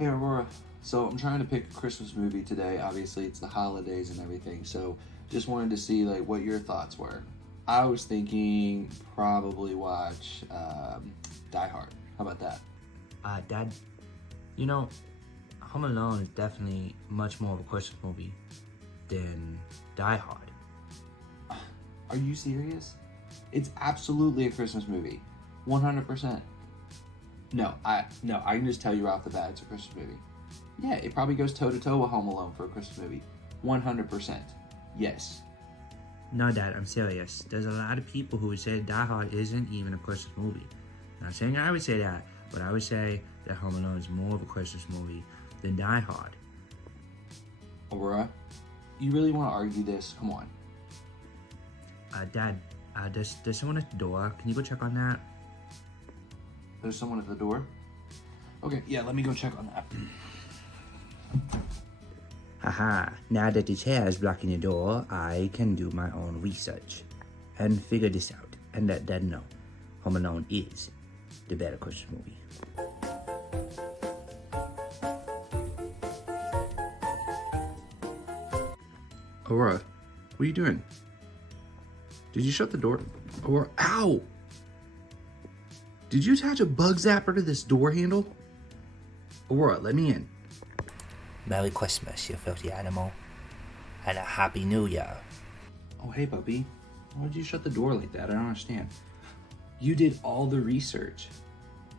Hey Aurora, so I'm trying to pick a Christmas movie today. Obviously, it's the holidays and everything, so just wanted to see like what your thoughts were. I was thinking probably watch Die Hard. How about that? Dad, you know, Home Alone is definitely much more of a Christmas movie than Die Hard. Are you serious? It's absolutely a Christmas movie, 100%. No, I can just tell you off the bat, it's a Christmas movie. Yeah, it probably goes toe to toe with Home Alone for a Christmas movie, 100%. Yes. No, Dad, I'm serious. There's a lot of people who would say Die Hard isn't even a Christmas movie. Not saying I would say that, but I would say that Home Alone is more of a Christmas movie than Die Hard. Aurora, you really want to argue this? Come on. Dad, there's someone at the door. Can you go check on that? There's someone at the door? Okay, yeah, let me go check on that. Haha, now that the chair is blocking the door, I can do my own research and figure this out and let Dad know Home Alone is the better Christmas movie. Aurora, what are you doing? Did you shut the door? Aurora, ow! Did you attach a bug zapper to this door handle? Aurora, let me in. Merry Christmas, you filthy animal. And a Happy New Year. Oh, hey, puppy. Why did you shut the door like that? I don't understand. You did all the research.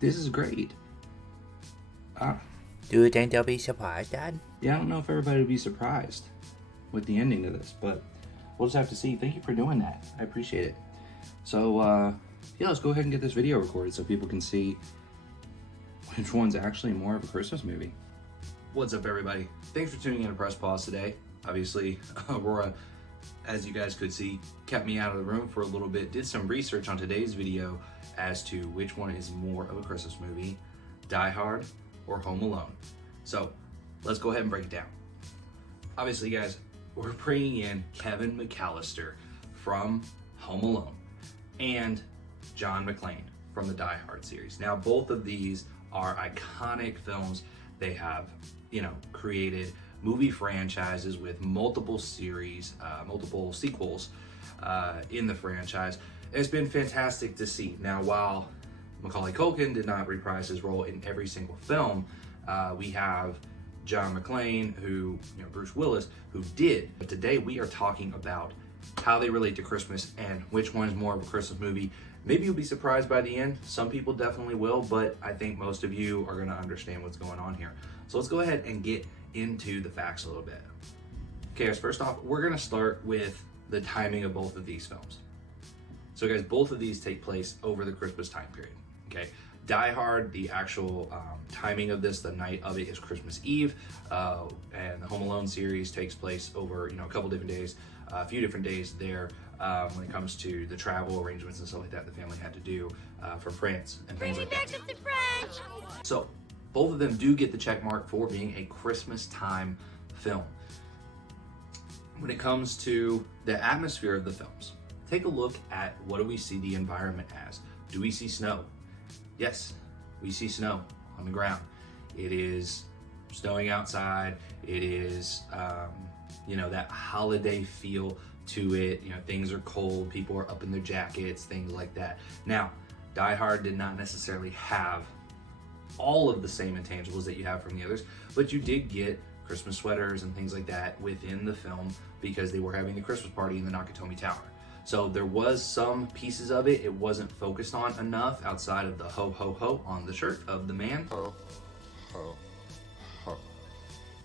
This is great. Do you think they'll be surprised, Dad? Yeah, I don't know if everybody would be surprised with the ending to this, but we'll just have to see. Thank you for doing that. I appreciate it. So, yeah, let's go ahead and get this video recorded so people can see which one's actually more of a Christmas movie. What's up, everybody? Thanks for tuning in to Press Pause today. Obviously, Aurora, as you guys could see, kept me out of the room for a little bit, did some research on today's video as to which one is more of a Christmas movie, Die Hard or Home Alone. So, let's go ahead and break it down. Obviously, guys, we're bringing in Kevin McAllister from Home Alone and John McClane from the Die Hard series. Now, both of these are iconic films. They have, created movie franchises with multiple series, multiple sequels in the franchise. It's been fantastic to see. Now, while Macaulay Culkin did not reprise his role in every single film, we have John McClane, who, Bruce Willis, who did. But today we are talking about how they relate to Christmas and which one is more of a Christmas movie. Maybe you'll be surprised by the end. Some people definitely will, but I think most of you are gonna understand what's going on here. So let's go ahead and get into the facts a little bit. Okay, guys, first off, we're gonna start with the timing of both of these films. So guys, both of these take place over the Christmas time period, okay? Die Hard, the actual timing of this, the night of it is Christmas Eve, and the Home Alone series takes place over, a couple different days, a few different days there when it comes to the travel arrangements and stuff like that the family had to do from France and things like that. Bring me back to French! So, both of them do get the check mark for being a Christmas time film. When it comes to the atmosphere of the films, take a look at what do we see the environment as. Do we see snow? Yes, we see snow on the ground. It is snowing outside. It is, that holiday feel to it. Things are cold. People are up in their jackets, things like that. Now, Die Hard did not necessarily have all of the same intangibles that you have from the others, but you did get Christmas sweaters and things like that within the film because they were having the Christmas party in the Nakatomi Tower. So there was some pieces of it. It wasn't focused on enough outside of the ho ho ho on the shirt of the man. Ho, ho, ho.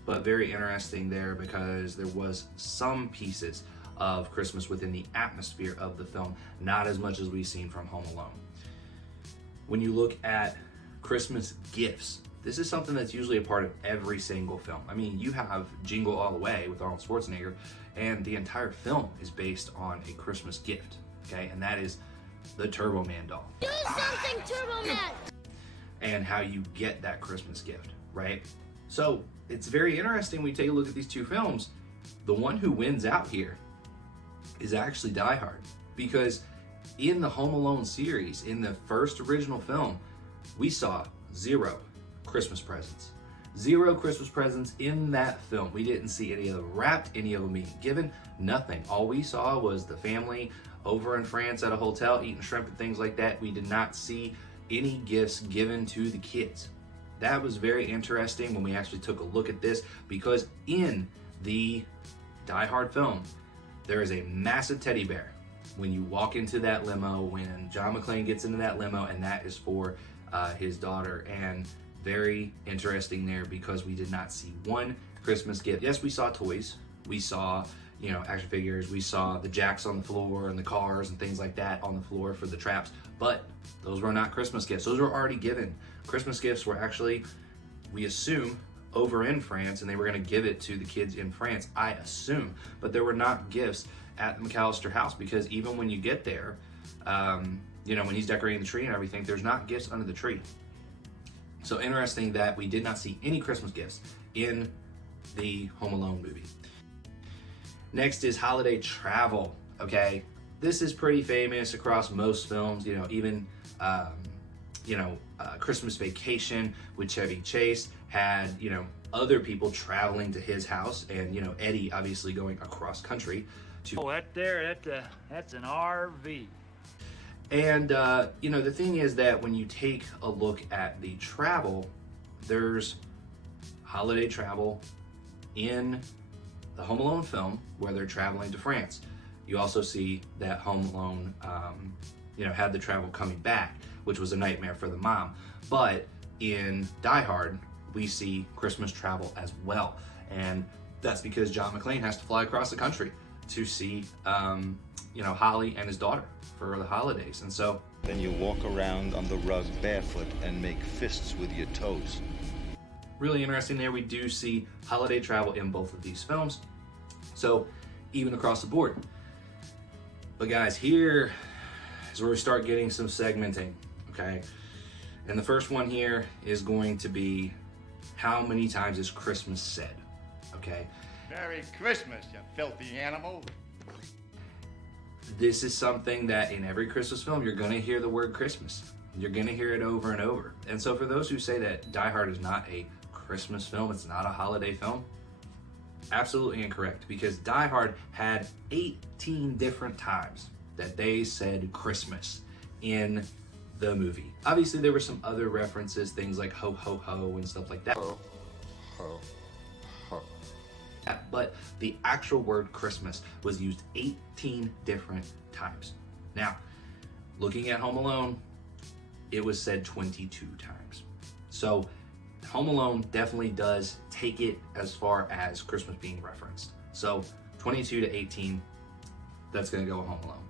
But very interesting there because there was some pieces of Christmas within the atmosphere of the film, not as much as we've seen from Home Alone. When you look at Christmas gifts, this is something that's usually a part of every single film. I mean, you have Jingle All the Way with Arnold Schwarzenegger, and the entire film is based on a Christmas gift, okay? And that is the Turbo Man doll. Do something, Turbo Man! And how you get that Christmas gift, right? So it's very interesting when you take a look at these two films. The one who wins out here is actually Die Hard, because in the Home Alone series, in the first original film, we saw 0 Christmas presents, Zero Christmas presents in that film. We didn't see any of them wrapped, any of them being given, nothing. All we saw was the family over in France at a hotel eating shrimp and things like that. We did not see any gifts given to the kids. That was very interesting when we actually took a look at this, because in the Die Hard film, there is a massive teddy bear when you walk into that limo, when John McClane gets into that limo, and that is for his daughter. And very interesting there, because we did not see one Christmas gift. Yes, we saw toys, we saw, you know, action figures, we saw the jacks on the floor and the cars and things like that on the floor for the traps, but those were not Christmas gifts. Those were already given. Christmas gifts were actually, we assume, over in France, and they were going to give it to the kids in France, I assume. But there were not gifts at the McAllister house, because even when you get there, you know, when he's decorating the tree and everything, there's not gifts under the tree. So interesting that we did not see any Christmas gifts in the Home Alone movie. Next is holiday travel, okay? This is pretty famous across most films, you know, even, Christmas Vacation with Chevy Chase had, you know, other people traveling to his house, and, you know, Eddie obviously going across country to... Oh, that's an RV. And, you know, the thing is that when you take a look at the travel, there's holiday travel in the Home Alone film where they're traveling to France. You also see that Home Alone, had the travel coming back, which was a nightmare for the mom. But in Die Hard, we see Christmas travel as well. And that's because John McClane has to fly across the country to see, Holly and his daughter for the holidays. And so then you walk around on the rug barefoot and make fists with your toes. Really interesting there. We do see holiday travel in both of these films. So even across the board. But guys, here is where we start getting some segmenting, okay? And the first one here is going to be, how many times is Christmas said, okay? Merry Christmas, you filthy animal. This is something that in every Christmas film, you're gonna hear the word Christmas. You're gonna hear it over and over. And so for those who say that Die Hard is not a Christmas film, it's not a holiday film, absolutely incorrect, because Die Hard had 18 different times that they said Christmas in the movie. Obviously, there were some other references, things like ho, ho, ho, and stuff like that. Ho, ho, ho. But the actual word Christmas was used 18 different times. Now, looking at Home Alone, it was said 22 times. So Home Alone definitely does take it as far as Christmas being referenced. So 22 to 18, that's gonna go with Home Alone.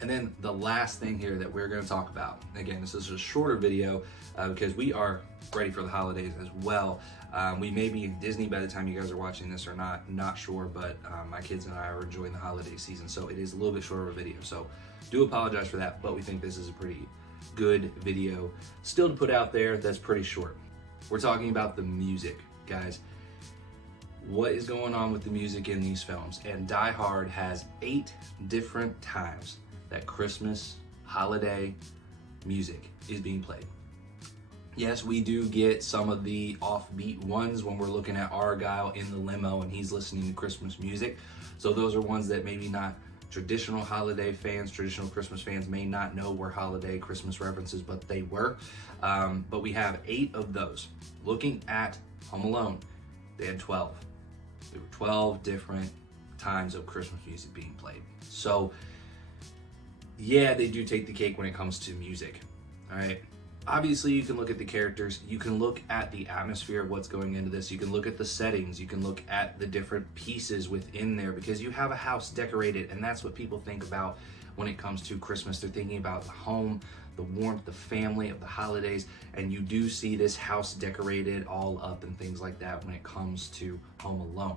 And then the last thing here that we're gonna talk about, again, this is a shorter video because we are ready for the holidays as well. We may be in Disney by the time you guys are watching this or not sure, but my kids and I are enjoying the holiday season, so it is a little bit shorter of a video. So do apologize for that, but we think this is a pretty good video still to put out there that's pretty short. We're talking about the music, guys. What is going on with the music in these films? And Die Hard has 8 different times that Christmas holiday music is being played. Yes, we do get some of the offbeat ones when we're looking at Argyle in the limo and he's listening to Christmas music. So those are ones that maybe not traditional holiday fans, traditional Christmas fans may not know were holiday Christmas references, but they were. But we have 8 of those. Looking at Home Alone, they had 12. There were 12 different times of Christmas music being played. So yeah, they do take the cake when it comes to music, all right? Obviously, you can look at the characters, you can look at the atmosphere of what's going into this, you can look at the settings, you can look at the different pieces within there, because you have a house decorated, and that's what people think about when it comes to Christmas. They're thinking about the home, the warmth, the family of the holidays, and you do see this house decorated all up and things like that when it comes to Home Alone.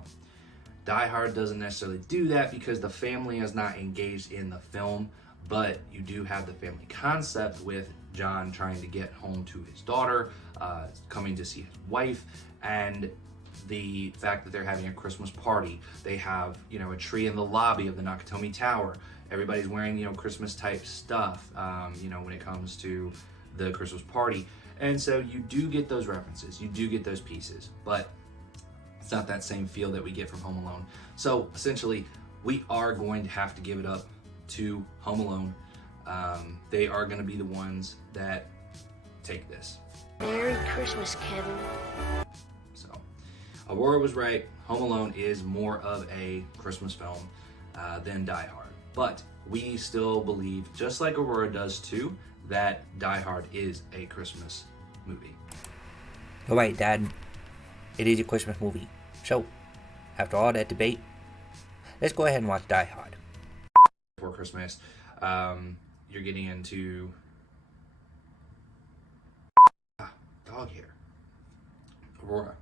Die Hard doesn't necessarily do that because the family is not engaged in the film, but you do have the family concept with John trying to get home to his daughter, coming to see his wife, and the fact that they're having a Christmas party. They have, a tree in the lobby of the Nakatomi Tower. Everybody's wearing, Christmas type stuff, when it comes to the Christmas party. And so you do get those references, you do get those pieces, but it's not that same feel that we get from Home Alone. So essentially, we are going to have to give it up to Home Alone. They are going to be the ones that take this. Merry Christmas, Kevin. So, Aurora was right. Home Alone is more of a Christmas film than Die Hard. But we still believe, just like Aurora does too, that Die Hard is a Christmas movie. You're right, Dad. It is a Christmas movie. So, after all that debate, let's go ahead and watch Die Hard. Before Christmas, you're getting into dog hair. Aurora.